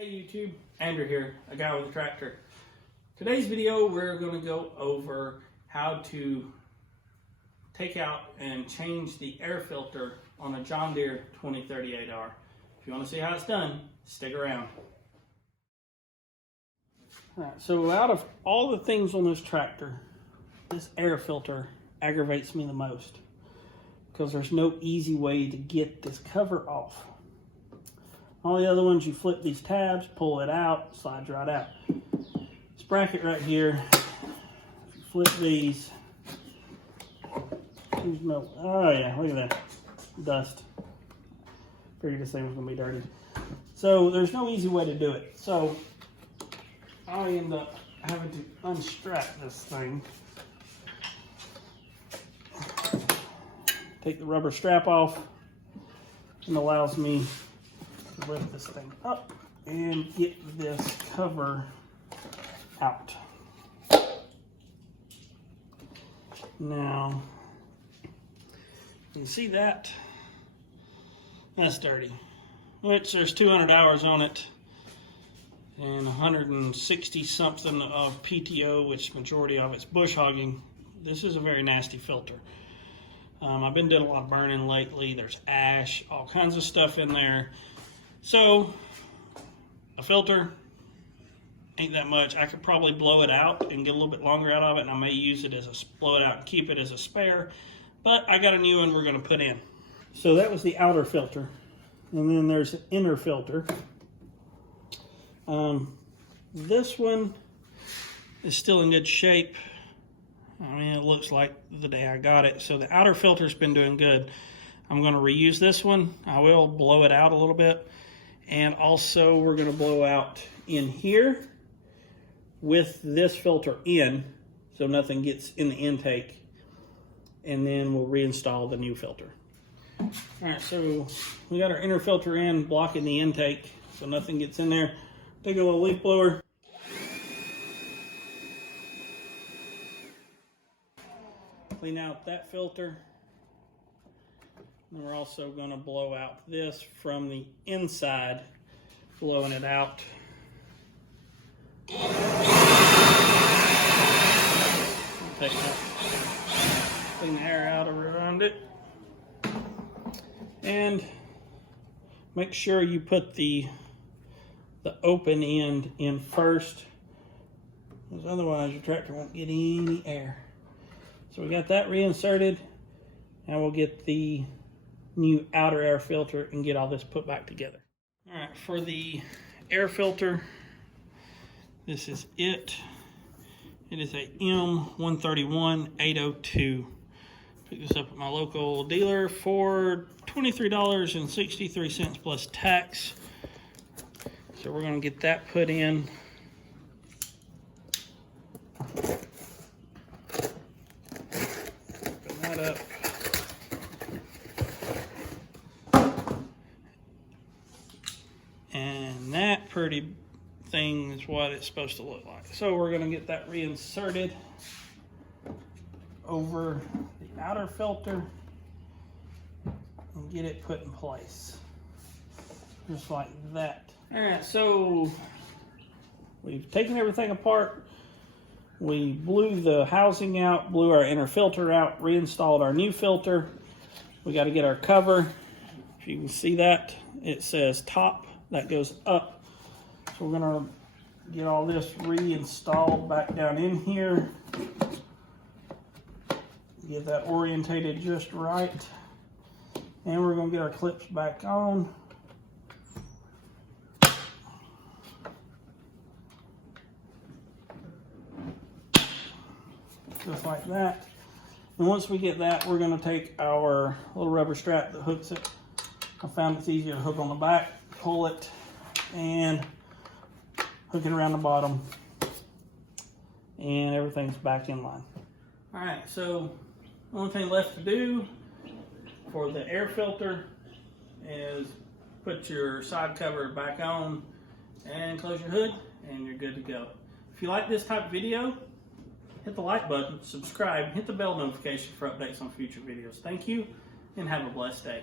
Hey YouTube, Andrew here, a guy with a tractor. Today's video we're going to go over how to take out and change the air filter on a John Deere 2038r. If you want to see how it's done, stick around. Alright, so out of all the things on this tractor, this air filter aggravates me the most because there's no easy way to get this cover off. All the other ones, you flip these tabs, pull it out, slides right out. This bracket right here, if you flip these, there's no, oh yeah, look at that, dust. Figured this thing was gonna be dirty. So there's no easy way to do it. So I end up having to unstrap this thing. Take the rubber strap off, and allows me to lift this thing up and get this cover out. Now, you see that? That's dirty. Which there's 200 hours on it and 160 something of PTO, which majority of it's bush hogging. This is a very nasty filter. I've been doing a lot of burning lately. There's ash, all kinds of stuff in there. So a filter ain't that much. I could probably blow it out and get a little bit longer out of it, and I may use it as a blow it out and keep it as a spare, but I got a new one we're going to put in. So that was the outer filter, and then there's an inner filter. This one is still in good shape. I mean, it looks like the day I got it. So the outer filter's been doing good. I'm going to reuse this one. I will blow it out a little bit. And also we're going to blow out in here with this filter in, so nothing gets in the intake. And then we'll reinstall the new filter. All right, so we got our inner filter in, blocking the intake so nothing gets in there. Take a little leaf blower. Clean out that filter. And we're also going to blow out this from the inside, blowing it out. Take that, clean the air out around it. And make sure you put the open end in first, because otherwise your tractor won't get any air. So we got that reinserted. Now we'll get the new outer air filter and get all this put back together. All right, for the air filter, this is it. It is a M131802. Picked this up at my local dealer for $23.63 plus tax. So we're gonna get that put in. Open that up. And that pretty thing is what it's supposed to look like. So we're going to get that reinserted over the outer filter and get it put in place. Just like that. Alright, so we've taken everything apart. We blew the housing out, blew our inner filter out, reinstalled our new filter. We got to get our cover. If you can see that, it says top. That goes up. So we're gonna get all this reinstalled back down in here. Get that orientated just right. And we're gonna get our clips back on. Just like that. And once we get that, we're gonna take our little rubber strap that hooks it. I found it's easier to hook on the back. Pull it and hook it around the bottom, and everything's back in line. All right, so the only thing left to do for the air filter is put your side cover back on and close your hood, and you're good to go. If you like this type of video, hit the like button, subscribe, hit the bell notification for updates on future videos. Thank you, and have a blessed day.